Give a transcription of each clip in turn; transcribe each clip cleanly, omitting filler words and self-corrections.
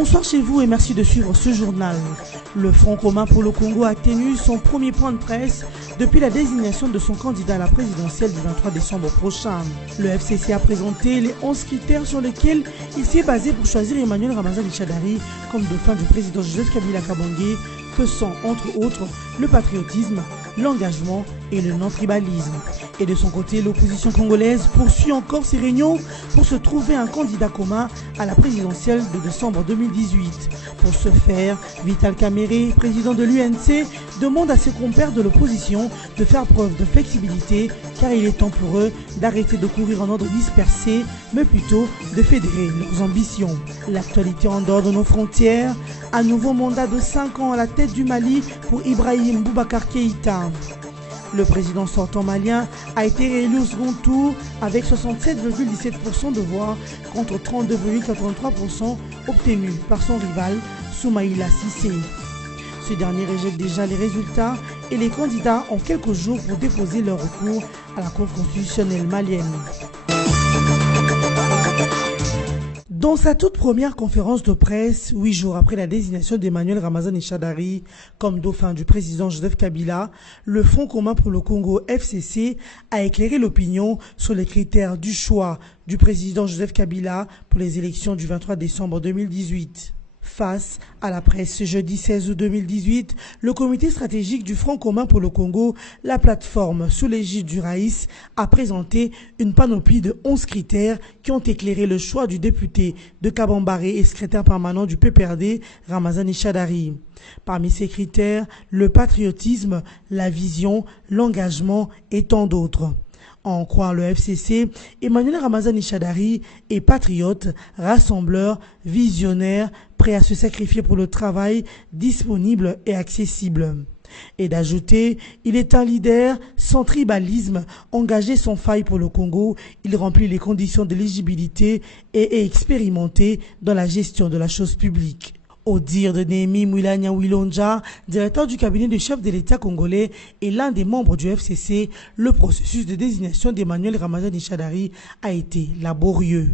Bonsoir chez vous et merci de suivre ce journal. Le Front commun pour le Congo a tenu son premier point de presse depuis la désignation de son candidat à la présidentielle du 23 décembre prochain. Le FCC a présenté les 11 critères sur lesquels il s'est basé pour choisir Emmanuel Ramazani Shadari comme dauphin du président Joseph Kabila Kabange, que sont entre autres le patriotisme, l'engagement et le non-tribalisme. Et de son côté, l'opposition congolaise poursuit encore ses réunions pour se trouver un candidat commun à la présidentielle de décembre 2018. Pour ce faire, Vital Kamerhe, président de l'UNC, demande à ses compères de l'opposition de faire preuve de flexibilité car il est temps pour eux d'arrêter de courir en ordre dispersé, mais plutôt de fédérer leurs ambitions. L'actualité en dehors de nos frontières, un nouveau mandat de 5 ans à la tête du Mali pour Ibrahim Boubacar Keïta. Le président sortant malien a été réélu au second tour avec 67,17% de voix contre 32,83% obtenus par son rival Soumaïla Cissé. Ce dernier rejette déjà les résultats et les candidats ont quelques jours pour déposer leur recours à la Cour constitutionnelle malienne. Dans sa toute première conférence de presse, 8 jours après la désignation d'Emmanuel Ramazani Shadari comme dauphin du président Joseph Kabila, le Front commun pour le Congo FCC a éclairé l'opinion sur les critères du choix du président Joseph Kabila pour les élections du 23 décembre 2018. Face à la presse ce jeudi 16 août 2018, le comité stratégique du Front commun pour le Congo, la plateforme sous l'égide du Raïs, a présenté une panoplie de 11 critères qui ont éclairé le choix du député de Kabambaré et secrétaire permanent du PPRD, Ramazani Shadari. Parmi ces critères, le patriotisme, la vision, l'engagement et tant d'autres. À en croire le FCC, Emmanuel Ramazani Shadari est patriote, rassembleur, visionnaire, prêt à se sacrifier pour le travail, disponible et accessible. Et d'ajouter, il est un leader sans tribalisme, engagé sans faille pour le Congo, il remplit les conditions d'éligibilité et est expérimenté dans la gestion de la chose publique. Au dire de Néhémie Mwilanya Wilonja, directeur du cabinet du chef de l'État congolais et l'un des membres du FCC, le processus de désignation d'Emmanuel Ramazani Shadari a été laborieux.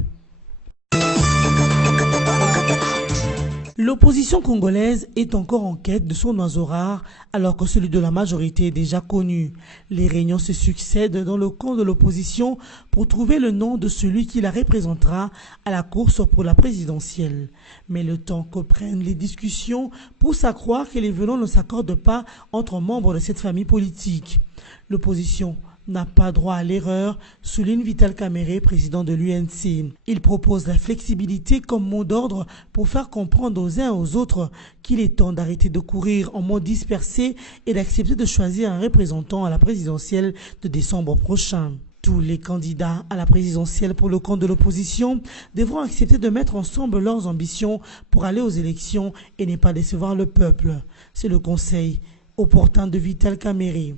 L'opposition congolaise est encore en quête de son oiseau rare alors que celui de la majorité est déjà connu. Les réunions se succèdent dans le camp de l'opposition pour trouver le nom de celui qui la représentera à la course pour la présidentielle. Mais le temps que prennent les discussions pousse à croire que les venants ne s'accordent pas entre membres de cette famille politique. L'opposition n'a pas droit à l'erreur, souligne Vital Kamerhe, président de l'UNC. Il propose la flexibilité comme mot d'ordre pour faire comprendre aux uns et aux autres qu'il est temps d'arrêter de courir en mode dispersé et d'accepter de choisir un représentant à la présidentielle de décembre prochain. Tous les candidats à la présidentielle pour le camp de l'opposition devront accepter de mettre ensemble leurs ambitions pour aller aux élections et ne pas décevoir le peuple. C'est le conseil opportun de Vital Kamerhe.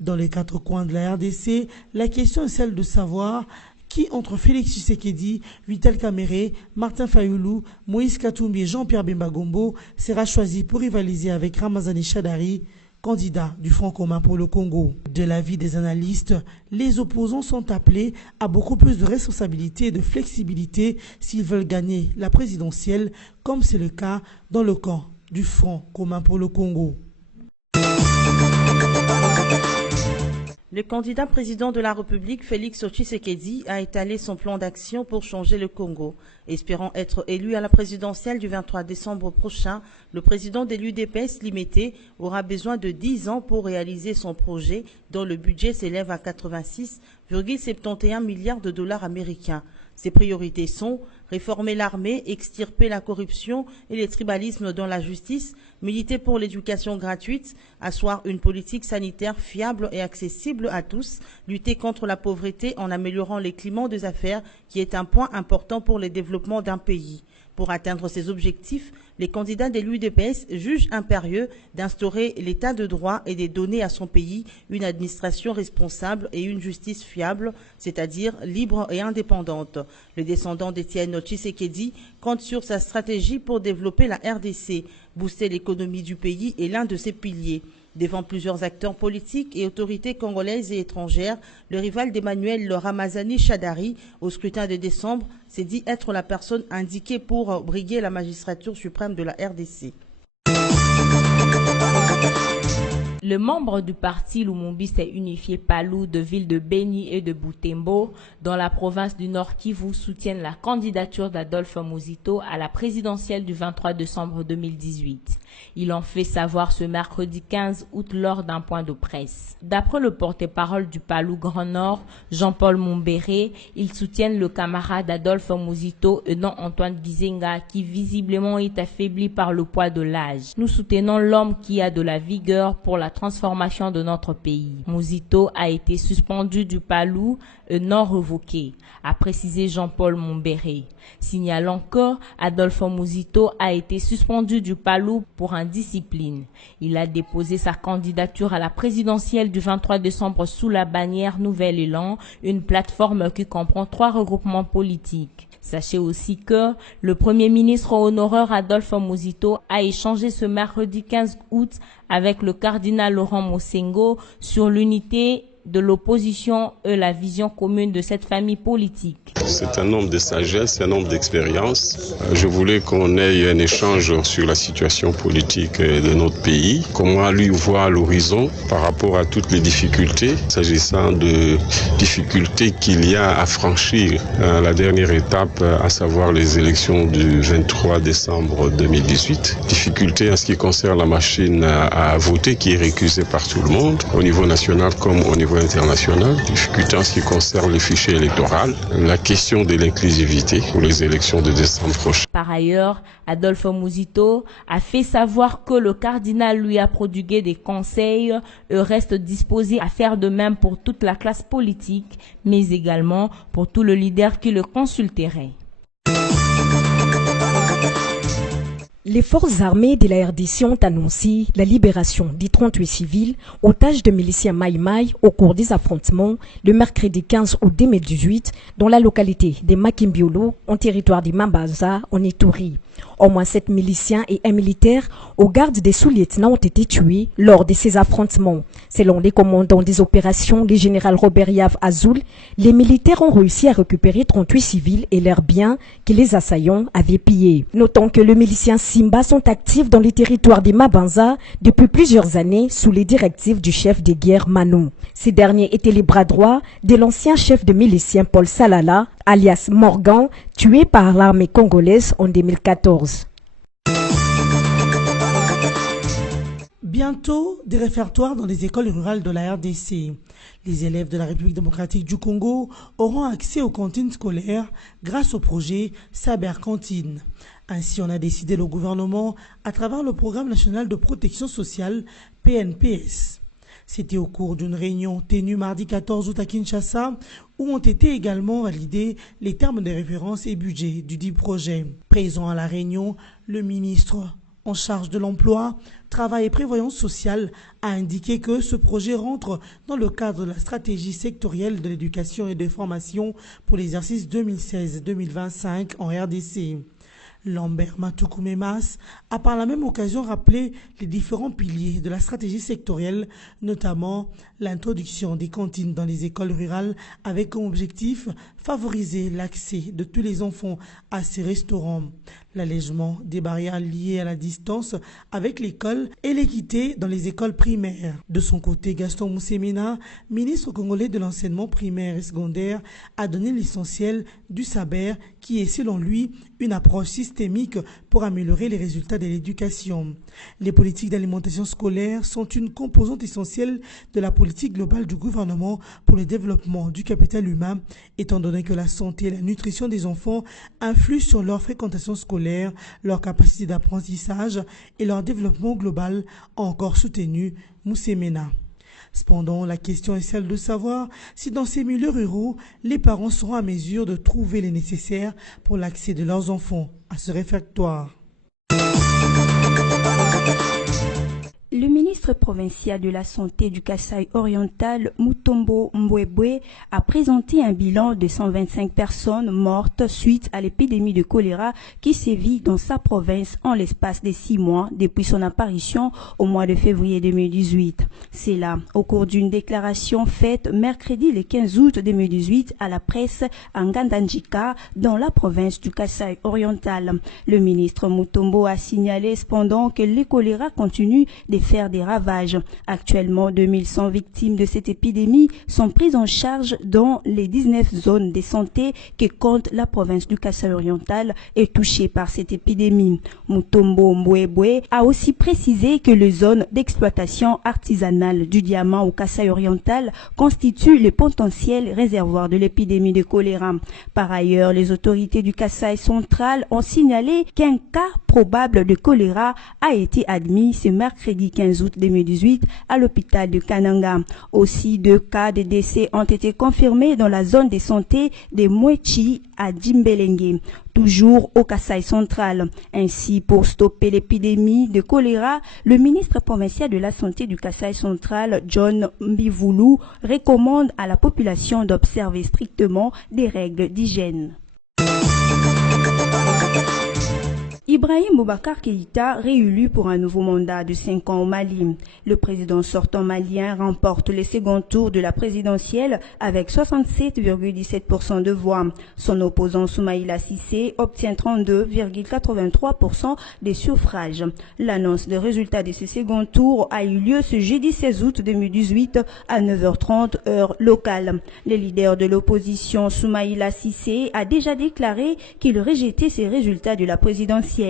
Dans les 4 coins de la RDC, la question est celle de savoir qui entre Félix Tshisekedi, Vital Kamerhe, Martin Fayoulou, Moïse Katumbi et Jean-Pierre Bemba Gombo sera choisi pour rivaliser avec Ramazani Shadari, candidat du Front commun pour le Congo. De l'avis des analystes, les opposants sont appelés à beaucoup plus de responsabilité et de flexibilité s'ils veulent gagner la présidentielle, comme c'est le cas dans le camp du Front commun pour le Congo. Le candidat président de la République, Félix Tshisekedi, a étalé son plan d'action pour changer le Congo. Espérant être élu à la présidentielle du 23 décembre prochain, le président de l'UDPS limité aura besoin de 10 ans pour réaliser son projet dont le budget s'élève à 86,71 milliards de dollars américains. Ses priorités sont réformer l'armée, extirper la corruption et les tribalismes dans la justice, militer pour l'éducation gratuite, asseoir une politique sanitaire fiable et accessible à tous, lutter contre la pauvreté en améliorant les climats des affaires qui est un point important pour le développement d'un pays. Pour atteindre ces objectifs, les candidats de l'UDPS jugent impérieux d'instaurer l'état de droit et de donner à son pays une administration responsable et une justice fiable, c'est-à-dire libre et indépendante. Le descendant d'Étienne Tshisekedi compte sur sa stratégie pour développer la RDC. Booster l'économie du pays est l'un de ses piliers. Devant plusieurs acteurs politiques et autorités congolaises et étrangères, le rival d'Emmanuel Ramazani Shadari, au scrutin de décembre, s'est dit être la personne indiquée pour briguer la magistrature suprême de la RDC. Le membre du parti lumumbiste unifié Palou de ville de Beni et de Butembo, dans la province du Nord Kivu, soutiennent la candidature d'Adolphe Muzito à la présidentielle du 23 décembre 2018. Il en fait savoir ce mercredi 15 août lors d'un point de presse. D'après le porte-parole du Palou Grand Nord, Jean-Paul Mumbere, ils soutiennent le camarade Adolphe Muzito et non Antoine Gizenga qui visiblement est affaibli par le poids de l'âge. Nous soutenons l'homme qui a de la vigueur pour la transformation de notre pays. Muzito a été suspendu du Palou et non revoqué, a précisé Jean-Paul Mumbere, signalant que Adolphe Muzito a été suspendu du Palou pour indiscipline. Il a déposé sa candidature à la présidentielle du 23 décembre sous la bannière Nouvel Élan, une plateforme qui comprend 3 regroupements politiques. Sachez aussi que le Premier ministre honoraire Adolphe Muzito a échangé ce mercredi 15 août avec le cardinal Laurent Mosengo sur l'unité de l'opposition et la vision commune de cette famille politique. C'est un homme de sagesse, un homme d'expérience. Je voulais qu'on ait un échange sur la situation politique de notre pays, comment lui voit l'horizon par rapport à toutes les difficultés, s'agissant de difficultés qu'il y a à franchir. La dernière étape, à savoir les élections du 23 décembre 2018. Difficultés en ce qui concerne la machine à voter qui est récusée par tout le monde, au niveau national comme au niveau international, difficulté en ce qui concerne le fichier électoral, la question de l'inclusivité pour les élections de décembre prochain. Par ailleurs, Adolphe Muzito a fait savoir que le cardinal lui a prodigué des conseils et reste disposé à faire de même pour toute la classe politique, mais également pour tout le leader qui le consulterait. Les forces armées de la RDC ont annoncé la libération des 38 civils, otages de miliciens Maï-Maï au cours des affrontements le mercredi 15 août 2018 dans la localité de Makimbiolo, en territoire de Mambaza, en Ituri. Au moins 7 miliciens et un militaire aux gardes des sous-lieutenants ont été tués lors de ces affrontements. Selon les commandants des opérations, le général Robert Yav Azoul, les militaires ont réussi à récupérer 38 civils et leurs biens que les assaillants avaient pillés. Notons que les miliciens Simba sont actifs dans les territoires des Mabanza depuis plusieurs années sous les directives du chef de guerre Manou. Ces derniers étaient les bras droits de l'ancien chef de miliciens Paul Salala, alias Morgan, tué par l'armée congolaise en 2014. Bientôt, des réfectoires dans les écoles rurales de la RDC. Les élèves de la République démocratique du Congo auront accès aux cantines scolaires grâce au projet Saber Cantine. Ainsi, on a décidé le gouvernement à travers le Programme national de protection sociale PNPS. C'était au cours d'une réunion tenue mardi 14 août à Kinshasa où ont été également validés les termes de référence et budget du dit projet. Présent à la réunion, le ministre en charge de l'emploi, travail et prévoyance sociale a indiqué que ce projet rentre dans le cadre de la stratégie sectorielle de l'éducation et de formation pour l'exercice 2016-2025 en RDC. Lambert Matoukou-Memas a par la même occasion rappelé les différents piliers de la stratégie sectorielle, notamment l'introduction des cantines dans les écoles rurales avec comme objectif favoriser l'accès de tous les enfants à ces restaurants, l'allègement des barrières liées à la distance avec l'école et l'équité dans les écoles primaires. De son côté, Gaston Moussemena, ministre congolais de l'enseignement primaire et secondaire, a donné l'essentiel du Saber qui est selon lui une approche systémique pour améliorer les résultats de l'éducation. Les politiques d'alimentation scolaire sont une composante essentielle de la politique globale du gouvernement pour le développement du capital humain, étant donné que la santé et la nutrition des enfants influent sur leur fréquentation scolaire, leur capacité d'apprentissage et leur développement global, a encore soutenu Moussemena. Cependant, la question est celle de savoir si dans ces milieux ruraux, les parents seront à mesure de trouver les nécessaires pour l'accès de leurs enfants à ce réfectoire. Le ministre ministre provincial de la Santé du Kasaï oriental, Mutombo Mbwebwe, a présenté un bilan de 125 personnes mortes suite à l'épidémie de choléra qui sévit dans sa province en l'espace de 6 mois depuis son apparition au mois de février 2018. C'est là, au cours d'une déclaration faite mercredi le 15 août 2018 à la presse à Ngandanjika dans la province du Kasaï oriental. Le ministre Mutombo a signalé cependant que le choléra continue de faire des ravages. Actuellement, 2100 victimes de cette épidémie sont prises en charge dans les 19 zones de santé que compte la province du Kasaï oriental et touchée par cette épidémie. Mutombo Mbwebwe a aussi précisé que les zones d'exploitation artisanale du diamant au Kasaï oriental constituent le potentiel réservoir de l'épidémie de choléra. Par ailleurs, les autorités du Kasaï central ont signalé qu'un cas probable de choléra a été admis ce mercredi 15 août 2018 à l'hôpital de Kananga. Aussi, 2 cas de décès ont été confirmés dans la zone de santé de Mwechi à Djimbelengue, toujours au Kasaï central. Ainsi, pour stopper l'épidémie de choléra, le ministre provincial de la Santé du Kasaï central, John Mbivulu, recommande à la population d'observer strictement des règles d'hygiène. Ibrahim Boubacar Keïta, réélu pour un nouveau mandat de 5 ans au Mali. Le président sortant malien remporte le second tour de la présidentielle avec 67,17% de voix. Son opposant Soumaïla Cissé obtient 32,83% des suffrages. L'annonce des résultats de ce second tour a eu lieu ce jeudi 16 août 2018 à 9h30 heure locale. Le leader de l'opposition Soumaïla Cissé a déjà déclaré qu'il rejetait ces résultats de la présidentielle.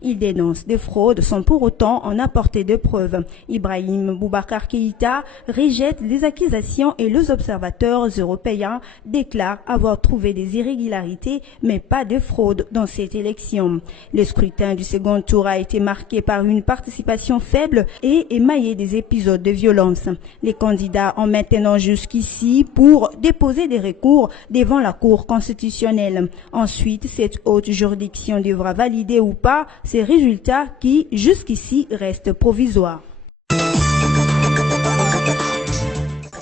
Il dénonce des fraudes sans pour autant en apporter de preuves. Ibrahim Boubacar Keïta rejette les accusations et les observateurs européens déclarent avoir trouvé des irrégularités mais pas de fraude dans cette élection. Le scrutin du second tour a été marqué par une participation faible et émaillé des épisodes de violence. Les candidats ont maintenant jusqu'ici pour déposer des recours devant la Cour constitutionnelle. Ensuite, cette haute juridiction devra valider ou pas ces résultats qui, jusqu'ici, restent provisoires.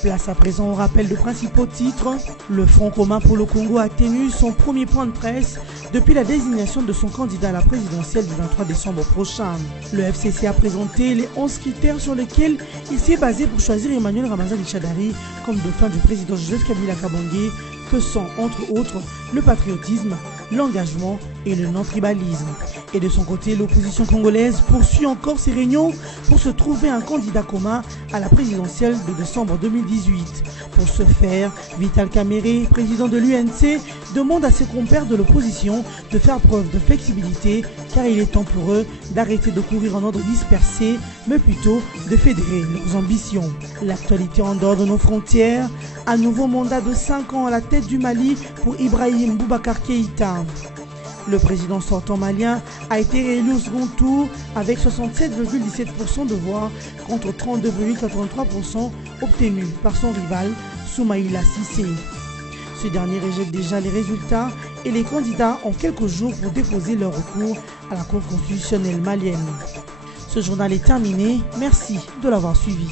Place à présent au rappel de principaux titres. Le Front commun pour le Congo a tenu son premier point de presse depuis la désignation de son candidat à la présidentielle du 23 décembre prochain. Le FCC a présenté les 11 critères sur lesquels il s'est basé pour choisir Emmanuel Ramazani Shadari comme dauphin du président Joseph Kabila Kabange, que sont entre autres le patriotisme, l'engagement et le non-tribalisme. Et de son côté, l'opposition congolaise poursuit encore ses réunions pour se trouver un candidat commun à la présidentielle de décembre 2018. Pour ce faire, Vital Kamerhe, président de l'UNC, demande à ses compères de l'opposition de faire preuve de flexibilité car il est temps pour eux d'arrêter de courir en ordre dispersé, mais plutôt de fédérer leurs ambitions. L'actualité en dehors de nos frontières, un nouveau mandat de 5 ans à la tête du Mali pour Ibrahim Boubacar Keïta. Le président sortant malien a été réélu au second tour avec 67,17% de voix contre 32,83% obtenus par son rival Soumaïla Cissé. Ce dernier rejette déjà les résultats et les candidats ont quelques jours pour déposer leur recours à la Cour constitutionnelle malienne. Ce journal est terminé. Merci de l'avoir suivi.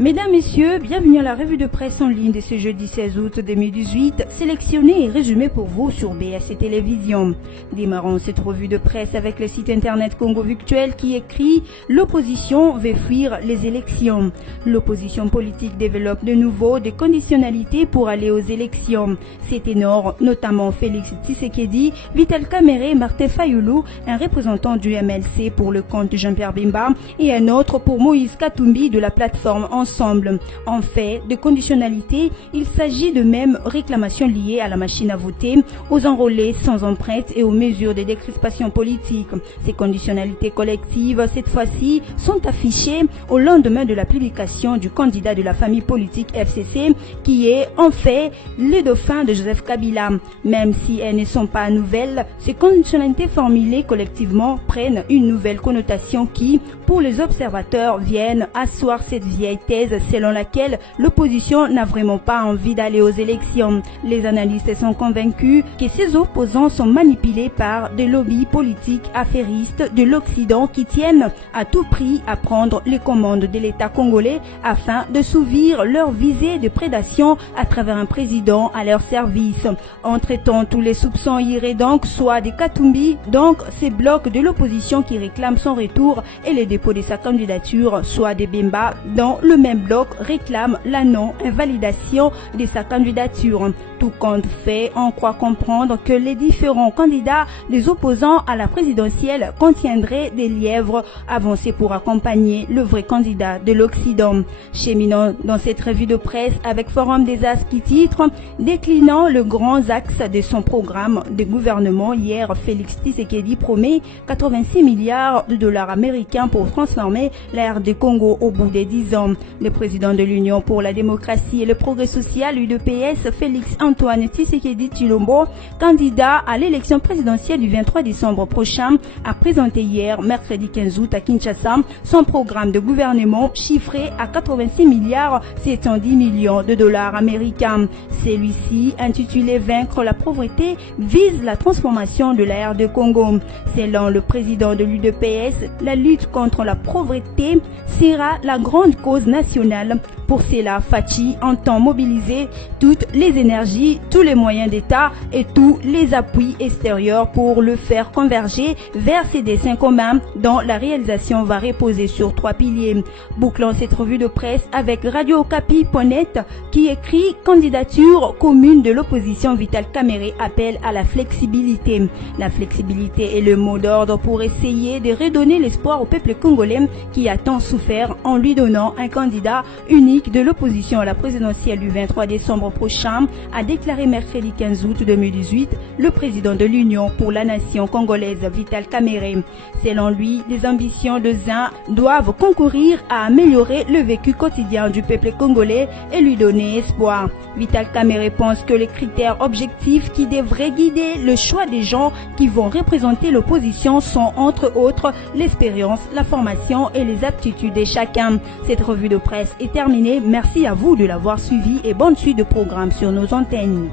Mesdames, Messieurs, bienvenue à la revue de presse en ligne de ce jeudi 16 août 2018, sélectionnée et résumée pour vous sur BSC Télévision. Démarrons cette revue de presse avec le site internet Congo Virtuel qui écrit « L'opposition veut fuir les élections ». L'opposition politique développe de nouveau des conditionnalités pour aller aux élections. C'est énorme, notamment Félix Tshisekedi, Vital Kamerhe, Martin Fayoulou, un représentant du MLC pour le compte de Jean-Pierre Bemba et un autre pour Moïse Katumbi de la plateforme Ensemble ensemble. En fait de conditionnalité, il s'agit de mêmes réclamations liées à la machine à voter, aux enrôlés sans empreinte et aux mesures de décrispation politique. Ces conditionnalités collectives, cette fois-ci, sont affichées au lendemain de la publication du candidat de la famille politique FCC, qui est en fait le dauphin de Joseph Kabila. Même si elles ne sont pas nouvelles, ces conditionnalités formulées collectivement prennent une nouvelle connotation qui, pour les observateurs, viennent asseoir cette vieille thèse selon laquelle l'opposition n'a vraiment pas envie d'aller aux élections. Les analystes sont convaincus que ces opposants sont manipulés par des lobbies politiques affairistes de l'Occident qui tiennent à tout prix à prendre les commandes de l'État congolais afin de souvir leur visée de prédation à travers un président à leur service. En traitant tous les soupçons iraient donc soit des Katumbi, donc ces blocs de l'opposition qui réclament son retour et le dépôt de sa candidature, soit des Bemba, dans le même bloc réclament la non-invalidation de sa candidature. Tout compte fait, on croit comprendre que les différents candidats des opposants à la présidentielle contiendraient des lièvres avancés pour accompagner le vrai candidat de l'Occident. Cheminant dans cette revue de presse avec Forum des As qui titre « Déclinant le grand axe de son programme de gouvernement, hier Félix Tshisekedi promet 86 milliards de dollars américains pour transformer la RD Congo au bout des 10 ans. Le président de l'Union pour la démocratie et le progrès social, UDPS, Félix Antoine Tshisekedi Tshilombo, candidat à l'élection présidentielle du 23 décembre prochain, a présenté hier, mercredi 15 août à Kinshasa, son programme de gouvernement chiffré à 86 milliards 710 millions de dollars américains. Celui-ci, intitulé Vaincre la pauvreté, vise la transformation de la RD Congo. Selon le président de l'UDPS, la lutte contre la pauvreté sera la grande cause nationale. Pour cela, Fachi entend mobiliser toutes les énergies, tous les moyens d'État et tous les appuis extérieurs pour le faire converger vers ses desseins communs dont la réalisation va reposer sur 3 piliers. Bouclons cette revue de presse avec Radio-Okapi.net qui écrit « Candidature commune de l'opposition Vital Kamerhe appelle à la flexibilité ». La flexibilité est le mot d'ordre pour essayer de redonner l'espoir au peuple congolais qui a tant souffert en lui donnant un candidat unique de l'opposition à la présidentielle du 23 décembre prochain, a déclaré mercredi 15 août 2018 le président de l'Union pour la nation congolaise Vital Kamerhe. Selon lui, les ambitions de ZAN doivent concourir à améliorer le vécu quotidien du peuple congolais et lui donner espoir. Vital Kamerhe pense que les critères objectifs qui devraient guider le choix des gens qui vont représenter l'opposition sont entre autres l'expérience, la formation et les aptitudes de chacun. Cette revue de presse est terminée. Merci à vous de l'avoir suivi et bonne suite de programmes sur nos antennes.